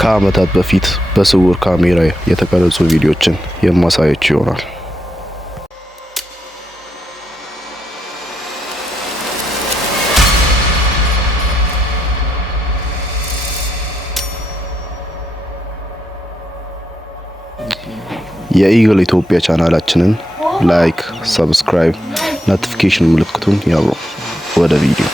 ከአመታት በፊት በስውር ካሜራ የተቀረጹ ቪዲዮዎችን የማሳያችሁ ይሆናል። የኢግል ኢትዮጵያ ቻናላችንን ላይክ፣ ሰብስክራይብ፣ ኖቲፊኬሽን ምልክቱን ያብሩ። ወደ ቪዲዮ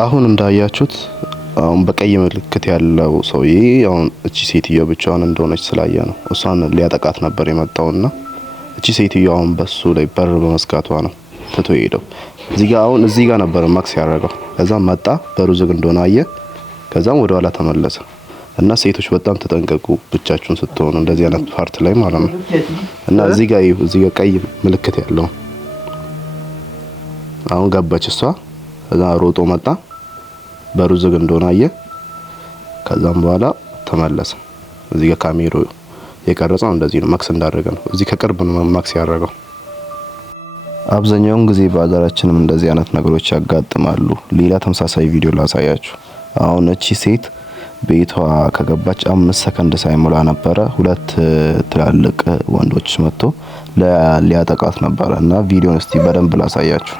አሁን እንዳያችሁት አሁን በቀይ ምልክት ያለው ሰውዬ አሁን እቺ ሴትዮ ብቻዋን እንደሆነች ስላየ ነው እሷን ሊያጠቃት ነበር የመጣውና እቺ ሴትዮ አሁን በሱ ላይ በር በመስጋቷ ነው ትቶ ሄደው። እዚህ ጋር ነበር ማክስ ያደረገው። ከዛ መጣ በሩ ዝግ እንደሆነ አየ። ከዛም ወደ ኋላ ተመለሰ። እና ሴቶች በጣም ተጠንቀቁ ብቻችሁን ስትሆኑ እንደዚህ አይነት ፓርት ላይ ማለት ነው። እና እዚህ ጋር ቀይ ምልክት ያለው አሁን ገባች እሷ። ከዛ ሮጦ መጣ በሩ ዝግ እንደሆነ አየ። ከዛም በኋላ ተመለሰ። እዚህ ጋር ካሜራው የቀረጸው እንደዚህ ነው፣ ማክስ እንዳደረገ ነው። እዚህ ከቅርብ ነው ማክስ ያደረገው። አብዛኛውን ጊዜ በአገራችንም እንደዚህ አይነት ነገሮች ያጋጥማሉ። ሌላ ተመሳሳይ ቪዲዮ ላሳያችሁ። አሁን እቺ ሴት ቤቷ ከገባች 5 ሰከንድ ሳይሞላ ነበረ ሁለት ትላልቅ ወንዶች መጥቶ ሊያጠቃት ነበረ እና ቪዲዮን እስቲ በደንብ ላሳያችሁ።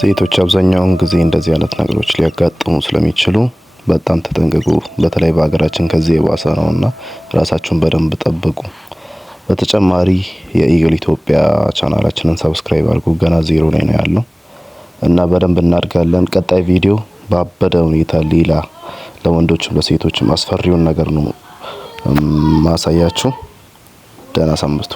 ሴቶች አብዛኛውን ጊዜ እንደዚህ አይነት ነገሮች ሊያጋጥሙ ስለሚችሉ በጣም ተጠንቀቁ። በተለይ በአገራችን ከዚህ የባሰ ነውና ራሳችሁን በደንብ ጠብቁ። በተጨማሪ የኢግል ኢትዮጵያ ቻናላችንን ሰብስክራይብ አድርጉ። ገና 0 ላይ ነው ያለው እና በደንብ እናድጋለን። ቀጣይ ቪዲዮ ባበደ ሁኔታ ሌላ ለወንዶችም ለሴቶችም አስፈሪውን ነገር ነው ማሳያችሁ። ደህና ሰንብቱ።